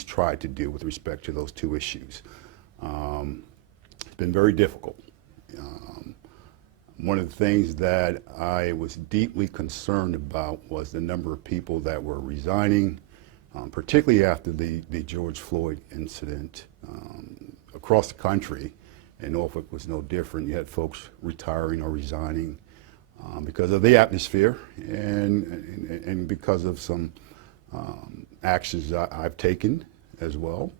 least tried to do with respect to those two issues. It's been very difficult. One of the things that I was deeply concerned about was the number of people that were resigning, particularly after the George Floyd incident across the country, and Norfolk was no different. You had folks retiring or resigning because of the atmosphere and because of some actions I've taken as well.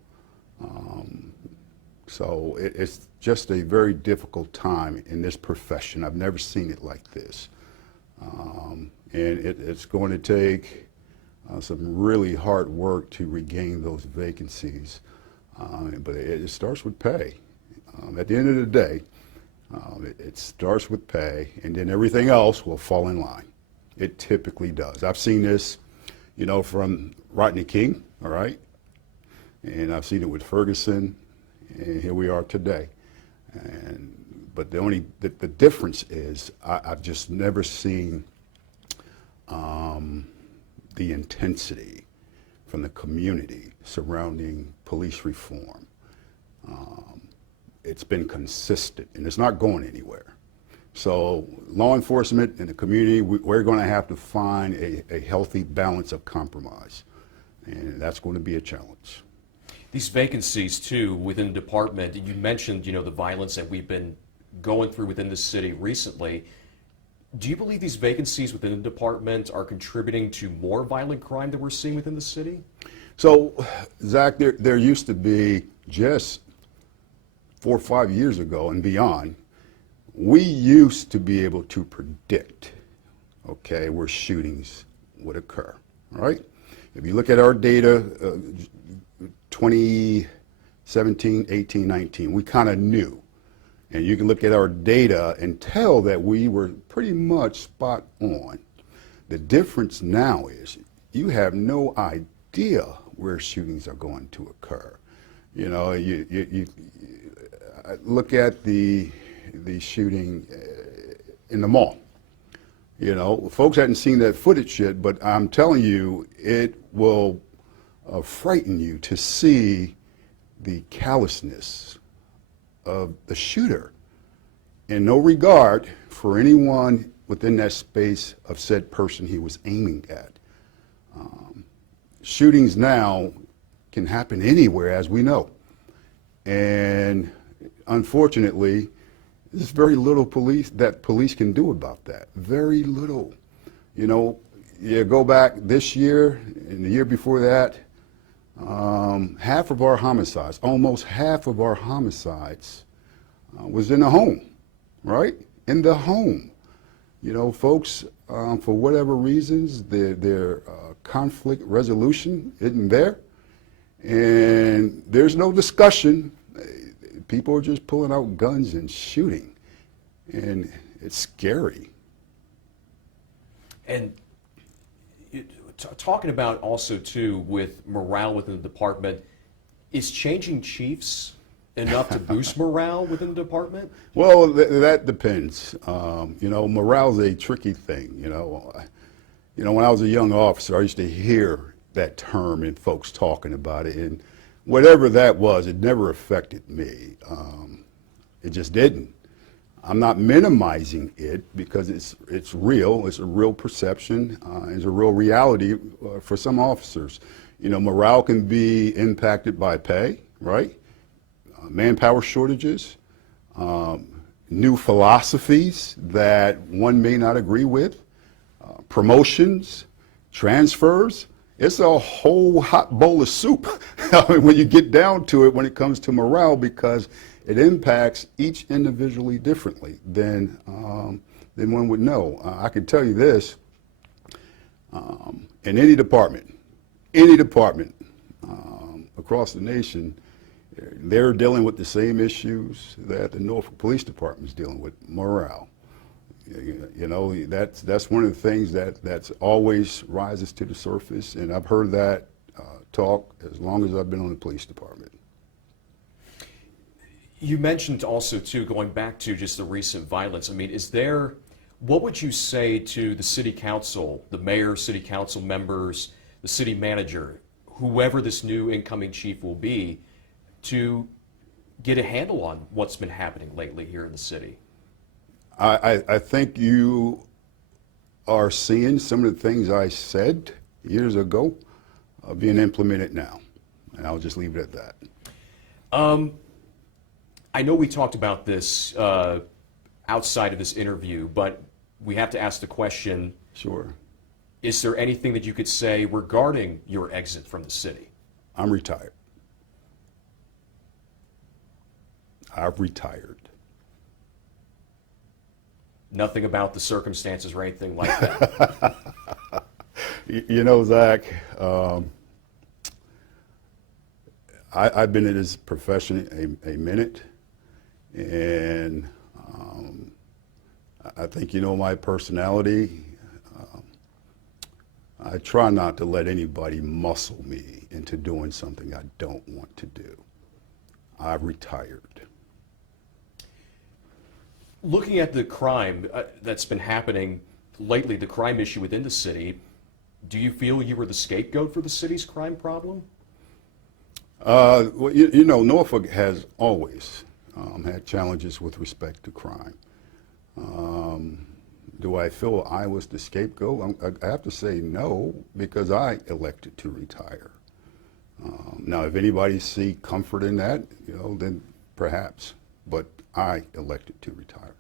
So it's just a very difficult time in this profession. I've never seen it like this. And it's going to take some really hard work to regain those vacancies. But it starts with pay. At the end of the day, it starts with pay, and then everything else will fall in line. It typically does. I've seen this, you know, from Rodney King, all right? And I've seen it with Ferguson, and here we are today. But the difference is I've just never seen the intensity from the community surrounding police reform. It's been consistent, and it's not going anywhere. So law enforcement and the community, we're going to have to find a healthy balance of compromise, and that's going to be a challenge. These vacancies, too, within the department, you mentioned, you know, the violence that we've been going through within the city recently. Do you believe these vacancies within the department are contributing to more violent crime that we're seeing within the city? So, Zach, there used to be, just 4 or 5 years ago and beyond, we used to be able to predict, okay, where shootings would occur, all right? If you look at our data, 2017, 18, 19, we kind of knew. And you can look at our data and tell that we were pretty much spot on. The difference now is you have no idea where shootings are going to occur. You know, you look at the shooting in the mall. You know, folks hadn't seen that footage yet, but I'm telling you, it will frighten you to see the callousness of the shooter, in no regard for anyone within that space of said person he was aiming at. Shootings now can happen anywhere, as we know, and unfortunately, there's very little police can do about that. Very little. You know, you go back this year and the year before that, half of our homicides, almost half of our homicides was in the home, right? In the home. You know, folks, for whatever reasons, their conflict resolution isn't there, and there's no discussion. People are just pulling out guns and shooting, and it's scary. And talking about also, too, with morale within the department, is changing chiefs enough to boost morale within the department? Well, that depends. You know, morale's a tricky thing. You know, when I was a young officer, I used to hear that term and folks talking about it, and whatever that was, it never affected me. It just didn't. I'm not minimizing it because it's real. It's a real perception. It's a real reality for some officers. You know, morale can be impacted by pay, right? Manpower shortages, new philosophies that one may not agree with, promotions, transfers. It's a whole hot bowl of soup when you get down to it when it comes to morale, because it impacts each individually differently than one would know. I can tell you this, in any department across the nation, they're dealing with the same issues that the Norfolk Police Department is dealing with, morale. You know, that's one of the things that's always rises to the surface, and I've heard that talk as long as I've been on the police department. You mentioned also, too, going back to just the recent violence, I mean, what would you say to the city council, the mayor, city council members, the city manager, whoever this new incoming chief will be to get a handle on what's been happening lately here in the city? I think you are seeing some of the things I said years ago being implemented now, and I'll just leave it at that. I know we talked about this outside of this interview, but we have to ask the question, Sure. is there anything that you could say regarding your exit from the city? I'm retired. I've retired. Nothing about the circumstances or anything like that? You know, Zach, I've been in this profession a minute, and I think you know my personality. I try not to let anybody muscle me into doing something I don't want to do. I've retired. Looking at the crime that's been happening lately, the crime issue within the city, do you feel you were the scapegoat for the city's crime problem? Well, you know, Norfolk has always had challenges with respect to crime. Do I feel I was the scapegoat? I have to say no, because I elected to retire. Now, if anybody see comfort in that, you know, then perhaps, but I elected to retire.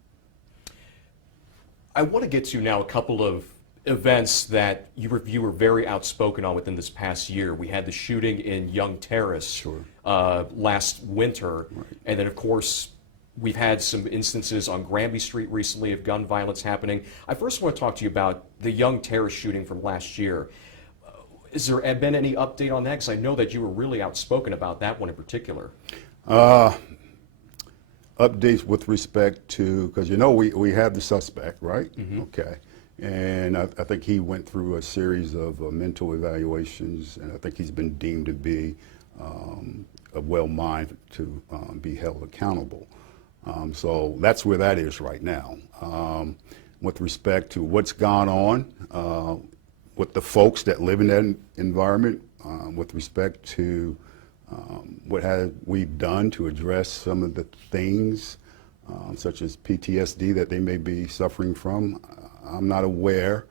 I want to get to now a couple of events that you were very outspoken on within this past year. We had the shooting in Young Terrace Sure. Last winter, Right. and then of course we've had some instances on Granby Street recently of gun violence happening. I first want to talk to you about the Young Terrace shooting from last year. Has there been any update on that? Because I know that you were really outspoken about that one in particular. Updates with respect to, because you know we have the suspect, right? Mm-hmm. Okay. And I think he went through a series of mental evaluations, and I think he's been deemed to be of well mind to be held accountable. So that's where that is right now. With respect to what's gone on with the folks that live in that environment, with respect to what have we've done to address some of the things such as PTSD that they may be suffering from. I'm not aware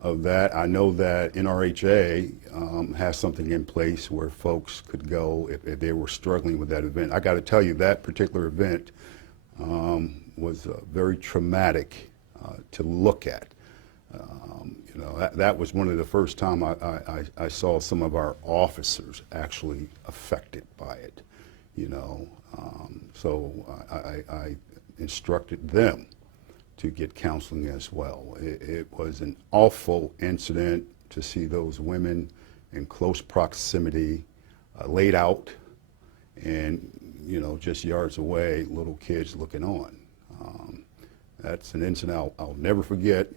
of that. I know that NRHA has something in place where folks could go if they were struggling with that event. I got to tell you, that particular event was very traumatic to look at. You know, that was one of the first time I saw some of our officers actually affected by it. You know, so I instructed them to get counseling as well. It was an awful incident to see those women in close proximity, laid out, and you know, just yards away, little kids looking on. That's an incident I'll never forget,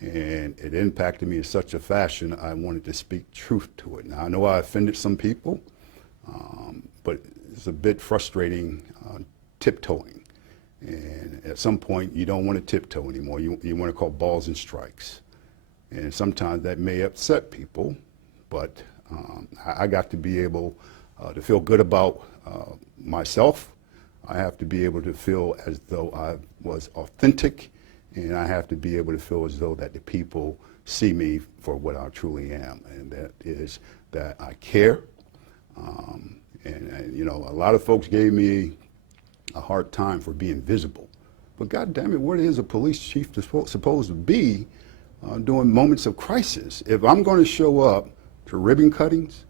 and it impacted me in such a fashion I wanted to speak truth to it. Now I know I offended some people, but it's a bit frustrating tiptoeing. And at some point, you don't want to tiptoe anymore. You want to call balls and strikes. And sometimes that may upset people, but I got to be able to feel good about myself. I have to be able to feel as though I was authentic, and I have to be able to feel as though that the people see me for what I truly am, and that is that I care. And you know, a lot of folks gave me a hard time for being visible. But God damn it, what is a police chief supposed to be during moments of crisis? If I'm going to show up to ribbon cuttings,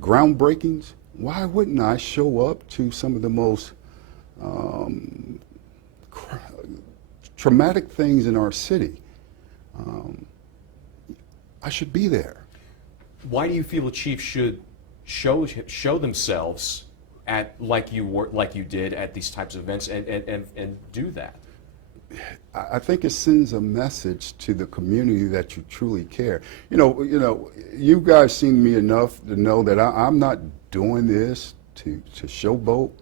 groundbreakings, why wouldn't I show up to some of the most traumatic things in our city? I should be there. Why do you feel a chief should show themselves at like you did at these types of events and do that? I think it sends a message to the community that you truly care. You know, you guys seen me enough to know that I'm not doing this to showboat.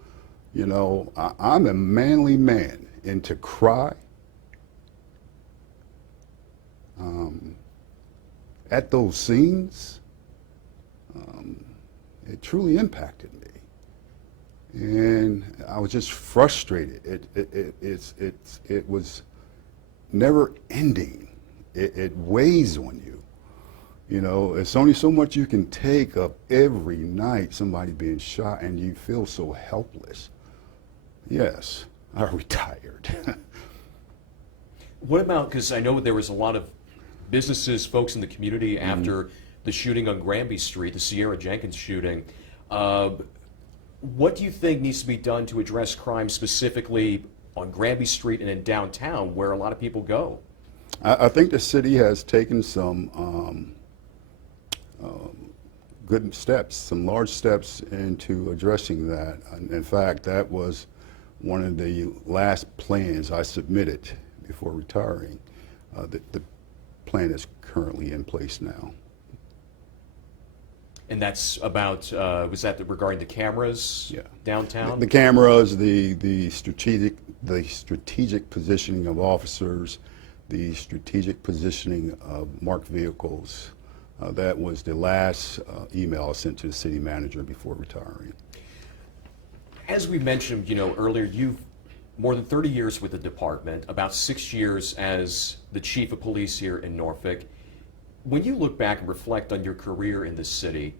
You know, I'm a manly man, and to cry at those scenes, it truly impacted me. And I was just frustrated. It was never ending. It weighs on you. You know, it's only so much you can take of every night somebody being shot, and you feel so helpless. Yes, I retired. What about, because I know there was a lot of businesses, folks in the community after the shooting on Granby Street, the Sierra Jenkins shooting. What do you think needs to be done to address crime specifically on Granby Street and in downtown where a lot of people go? I think the city has taken some good steps, some large steps into addressing that. In fact, that was one of the last plans I submitted before retiring. The plan is currently in place now. And that's about, was that regarding the cameras downtown? The cameras, the strategic positioning of officers, the strategic positioning of marked vehicles. That was the last email I sent to the city manager before retiring. As we mentioned, earlier, you've more than 30 years with the department, about 6 years as the chief of police here in Norfolk. When you look back and reflect on your career in the city,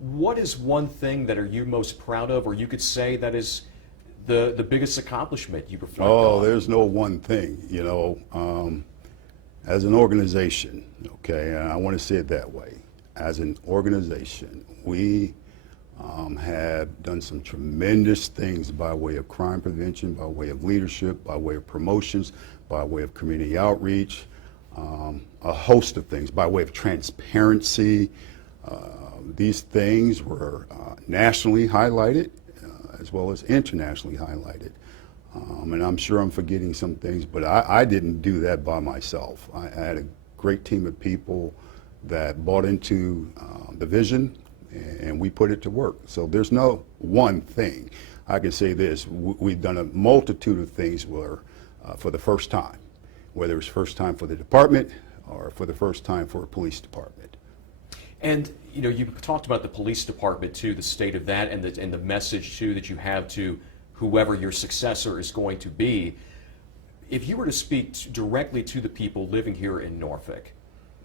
what is one thing that are you most proud of, or you could say that is the biggest accomplishment you reflect on? Oh, there's no one thing, as an organization, okay, and I want to say it that way. As an organization, we have done some tremendous things by way of crime prevention, by way of leadership, by way of promotions, by way of community outreach, a host of things, by way of transparency. These things were nationally highlighted as well as internationally highlighted. And I'm sure I'm forgetting some things, but I didn't do that by myself. I had a great team of people that bought into the vision, and we put it to work. So there's no one thing. I can say this, we've done a multitude of things where, for the first time, whether it's first time for the department or for the first time for a police department. And you talked about the police department too, the state of that, and the message too that you have to whoever your successor is going to be. If you were to speak directly to the people living here in Norfolk,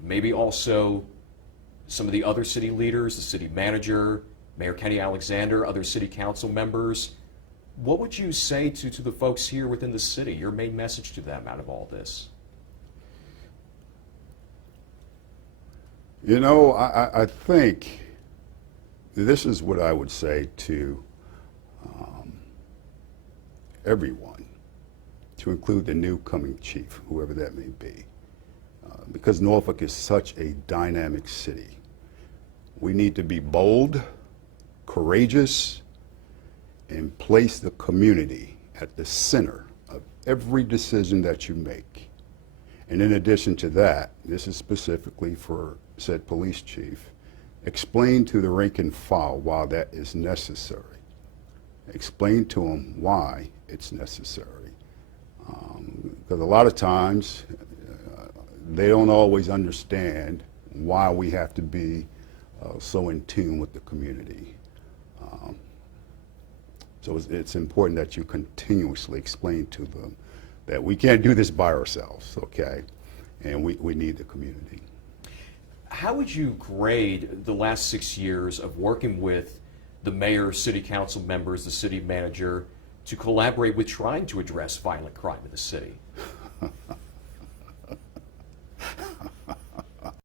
maybe also some of the other city leaders, the city manager, Mayor Kenny Alexander, other city council members, what would you say to the folks here within the city, your main message to them out of all this? I think this is what I would say to everyone, to include the new coming chief, whoever that may be. Because Norfolk is such a dynamic city. We need to be bold, courageous, and place the community at the center of every decision that you make. And in addition to that, this is specifically for said police chief, explain to the rank and file why that is necessary. Explain to them why it's necessary. Because a lot of times, they don't always understand why we have to be so in tune with the community. So it's important that you continuously explain to them that we can't do this by ourselves, okay? And we need the community. How would you grade the last 6 years of working with the mayor, city council members, the city manager, to collaborate with trying to address violent crime in the city?